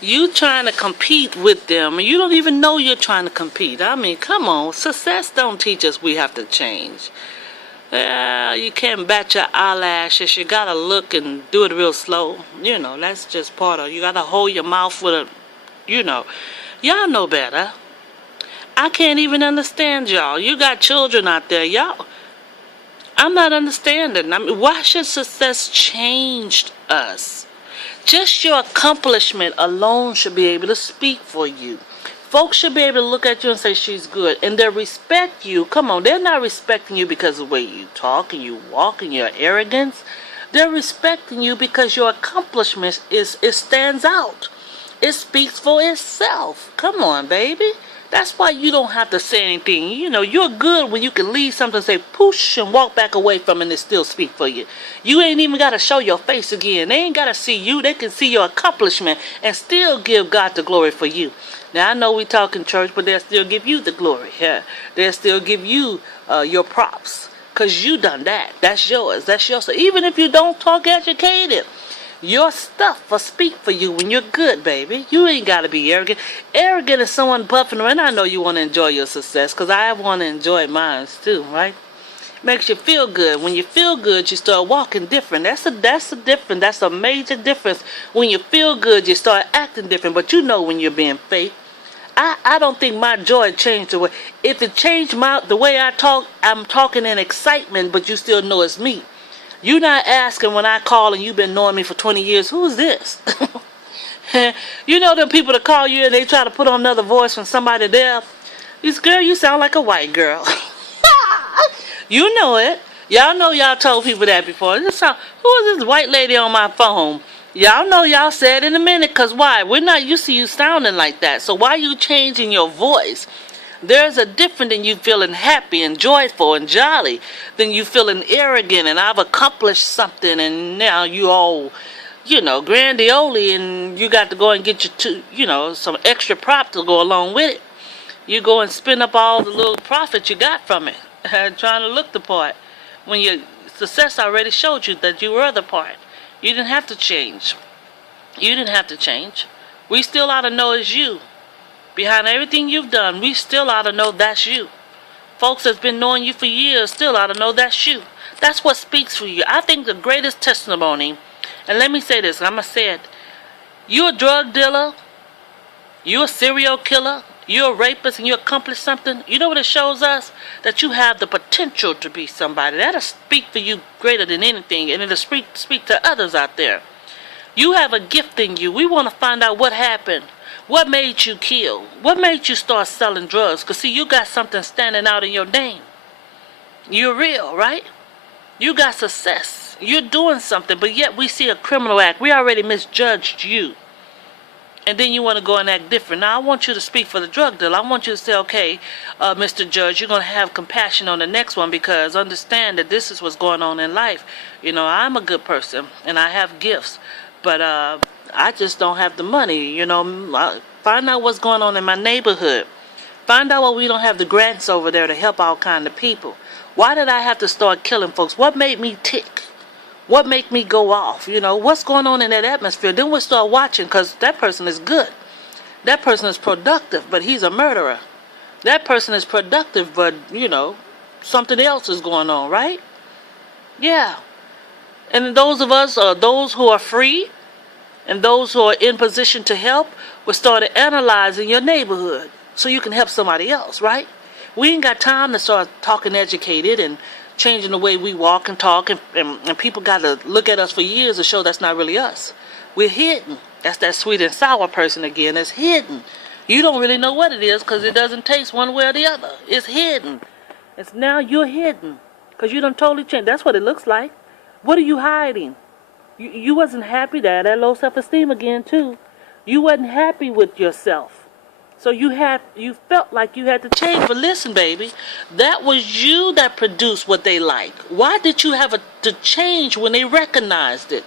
You trying to compete with them, and you don't even know you're trying to compete. I mean, come on. Success don't teach us we have to change. You can't bat your eyelashes. You gotta look and do it real slow. That's just part of it. You gotta hold your mouth with a, y'all know better. I can't even understand y'all. You got children out there, y'all. I'm not understanding. I mean, why should success change us? Just your accomplishment alone should be able to speak for you. Folks should be able to look at you and say she's good, and they respect you. Come on, they're not respecting you because of the way you talk and you walk and your arrogance. They're respecting you because your accomplishment it stands out. It speaks for itself. Come on, baby. That's why you don't have to say anything. You're good when you can leave something and say poosh and walk back away from it and it still speak for you. You ain't even got to show your face again. They ain't got to see you. They can see your accomplishment and still give God the glory for you. Now, I know we talk in church, but they'll still give you the glory. Yeah. They'll still give you your props because you done that. That's yours. That's yours. So even if you don't talk educated, your stuff will speak for you when you're good, baby. You ain't got to be arrogant. Arrogant is someone buffing around. I know you want to enjoy your success because I want to enjoy mine too, right? Makes you feel good. When you feel good, you start walking different. That's a difference. That's a major difference. When you feel good, you start acting different. But you know when you're being fake. I don't think my joy changed the way. If it changed the way I talk, I'm talking in excitement, but you still know it's me. You're not asking when I call and you've been knowing me for 20 years, who's this? You know them people that call you and they try to put on another voice from somebody there. This girl, you sound like a white girl. You know it. Y'all know y'all told people that before. Who is this white lady on my phone? Y'all know y'all said in a minute, because why? We're not used to you sounding like that. So why are you changing your voice? There's a difference in you feeling happy and joyful and jolly than you feeling arrogant and I've accomplished something and now you all, grandiose and you got to go and get some extra prop to go along with it. You go and spend up all the little profit you got from it, trying to look the part. When your success already showed you that you were the part. You didn't have to change. You didn't have to change. We still ought to know it's you. Behind everything you've done, we still ought to know that's you. Folks that's been knowing you for years still ought to know that's you. That's what speaks for you. I think the greatest testimony, and let me say this, I'm going to say it. You're a drug dealer, you're a serial killer, you're a rapist, and you accomplished something. You know what it shows us? That you have the potential to be somebody. That'll speak for you greater than anything, and it'll speak to others out there. You have a gift in you. We want to find out what happened. What made you kill? What made you start selling drugs? Because, see, you got something standing out in your name. You're real, right? You got success. You're doing something, but yet we see a criminal act. We already misjudged you. And then you want to go and act different. Now, I want you to speak for the drug dealer. I want you to say, okay, Mr. Judge, you're going to have compassion on the next one because understand that this is what's going on in life. I'm a good person, and I have gifts. But I just don't have the money, Find out what's going on in my neighborhood. Find out why we don't have the grants over there to help all kind of people. Why did I have to start killing folks? What made me tick? What made me go off? What's going on in that atmosphere? Then we'll start watching because that person is good. That person is productive, but he's a murderer. That person is productive, but, something else is going on, right? Yeah. And those of us, those who are free, and those who are in position to help will start analyzing your neighborhood so you can help somebody else, right? We ain't got time to start talking educated and changing the way we walk and talk, and people got to look at us for years to show that's not really us. We're hidden. That's that sweet and sour person again. That's hidden. You don't really know what it is because it doesn't taste one way or the other. It's hidden. It's now you're hidden because you done totally changed. That's what it looks like. What are you hiding? You wasn't happy there. That low self-esteem again, too. You wasn't happy with yourself. So you felt like you had to change. But listen, baby, that was you that produced what they like. Why did you have to change when they recognized it?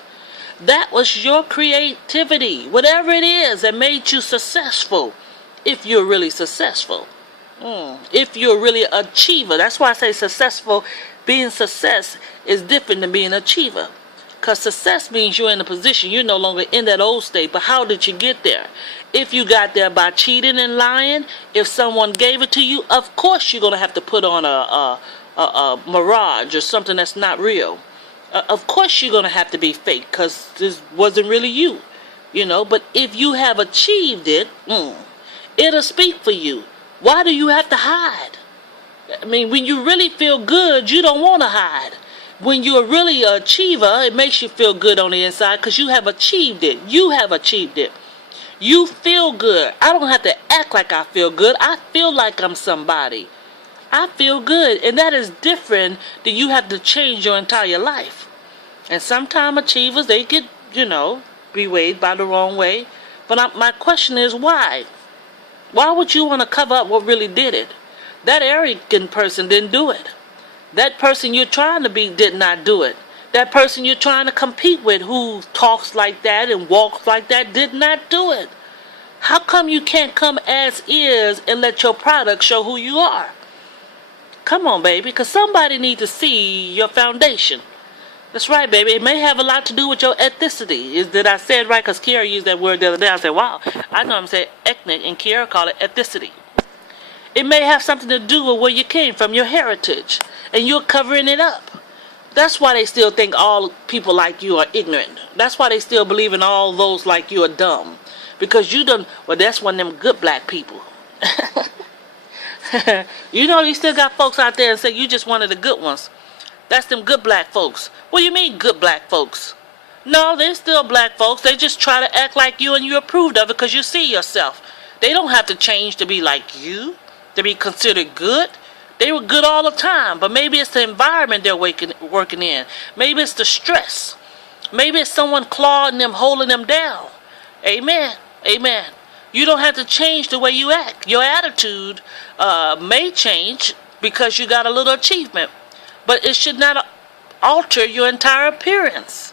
That was your creativity. Whatever it is that made you successful. If you're really successful. If you're really an achiever. That's why I say successful. Being success is different than being an achiever. Because success means you're in a position, you're no longer in that old state. But how did you get there? If you got there by cheating and lying, if someone gave it to you, of course you're going to have to put on a mirage or something that's not real. Of course you're going to have to be fake because this wasn't really you. But if you have achieved it, it'll speak for you. Why do you have to hide? I mean, when you really feel good, you don't want to hide. When you're really an achiever, it makes you feel good on the inside because you have achieved it. You have achieved it. You feel good. I don't have to act like I feel good. I feel like I'm somebody. I feel good. And that is different than you have to change your entire life. And sometimes achievers, they get, bewayed by the wrong way. But my question is, why? Why would you want to cover up what really did it? That arrogant person didn't do it. That person you're trying to be did not do it. That person you're trying to compete with who talks like that and walks like that did not do it. How come you can't come as is and let your product show who you are? Come on, baby, because somebody needs to see your foundation. That's right, baby. It may have a lot to do with your ethnicity. Did I say it right? Because Kiara used that word the other day. I said, wow, I know I'm saying ethnic, and Kiara called it ethnicity. It may have something to do with where you came from, your heritage, and you're covering it up. That's why they still think all people like you are ignorant. That's why they still believe in all those like you are dumb. Because you done, that's one of them good black people. You still got folks out there and say you just one of the good ones. That's them good black folks. What do you mean good black folks? No, they're still black folks. They just try to act like you and you approved of it because you see yourself. They don't have to change to be like you, to be considered good. They were good all the time, but maybe it's the environment they're working in. Maybe it's the stress. Maybe it's someone clawing them, holding them down. Amen. Amen. You don't have to change the way you act. Your attitude may change because you got a little achievement, but it should not alter your entire appearance.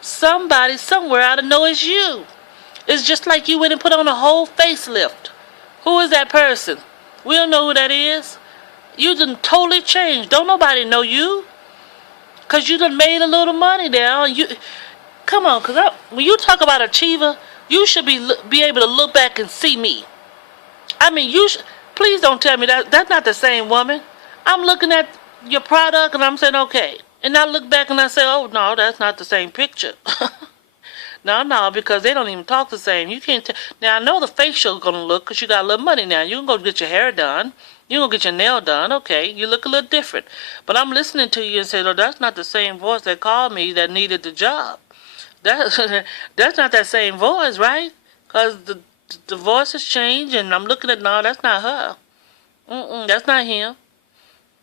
Somebody somewhere ought to know it's you. It's just like you went and put on a whole facelift. Who is that person? We don't know who that is. You done totally changed. Don't nobody know you. Because you done made a little money now. Come on, because when you talk about achiever, you should be able to look back and see me. I mean, please don't tell me that's not the same woman. I'm looking at your product and I'm saying, okay. And I look back and I say, oh, no, that's not the same picture. No, because they don't even talk the same. You can't tell. Now, I know the facial going to look because you got a little money now. You can go get your hair done. You can go get your nail done. Okay, you look a little different. But I'm listening to you and say, oh, that's not the same voice that called me that needed the job. That's not that same voice, right? Because the voice has changed and I'm looking at, no, that's not her. That's not him.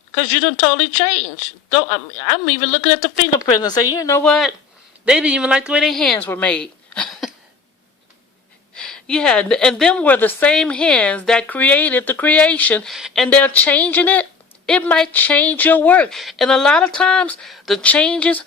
Because you done totally changed. I'm even looking at the fingerprints and say, you know what? They didn't even like the way their hands were made. Yeah, and them were the same hands that created the creation, and they're changing it. It might change your work. And a lot of times, the changes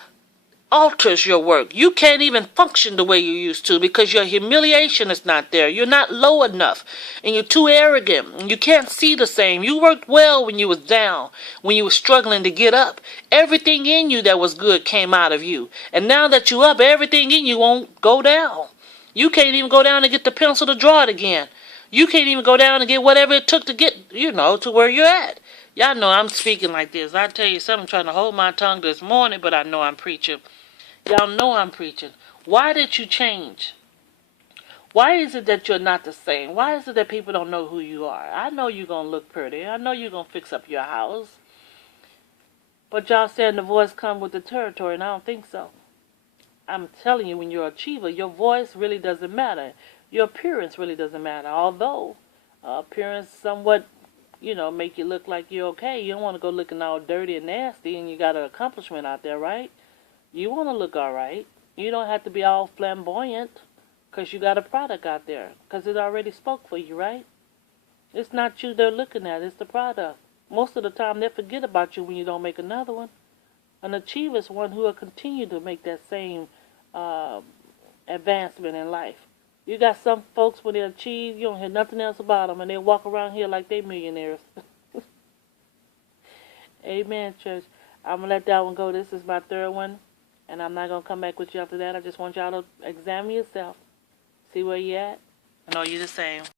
alters your work. You can't even function the way you used to because your humiliation is not there. You're not low enough, and you're too arrogant, and you can't see the same. You worked well when you was down, when you were struggling to get up. Everything in you that was good came out of you. And now that you up, everything in you won't go down. You can't even go down and get the pencil to draw it again. You can't even go down and get whatever it took to get, to where you're at. Y'all know I'm speaking like this. I tell you something, I'm trying to hold my tongue this morning, but I know I'm preaching. Y'all know I'm preaching. Why did you change? Why is it that you're not the same? Why is it that people don't know who you are? I know you're going to look pretty. I know you're going to fix up your house. But y'all saying the voice comes with the territory, and I don't think so. I'm telling you, when you're an achiever, your voice really doesn't matter. Your appearance really doesn't matter. Although appearance somewhat, make you look like you're okay. You don't want to go looking all dirty and nasty, and you got an accomplishment out there, right? You want to look all right. You don't have to be all flamboyant because you got a product out there because it already spoke for you, right? It's not you they're looking at. It's the product. Most of the time, they forget about you when you don't make another one. An achiever is one who will continue to make that same advancement in life. You got some folks, when they achieve, you don't hear nothing else about them, and they walk around here like they millionaires. Amen, church. I'm going to let that one go. This is my third one. And I'm not going to come back with you after that. I just want y'all to examine yourself. See where you at. And are you the same?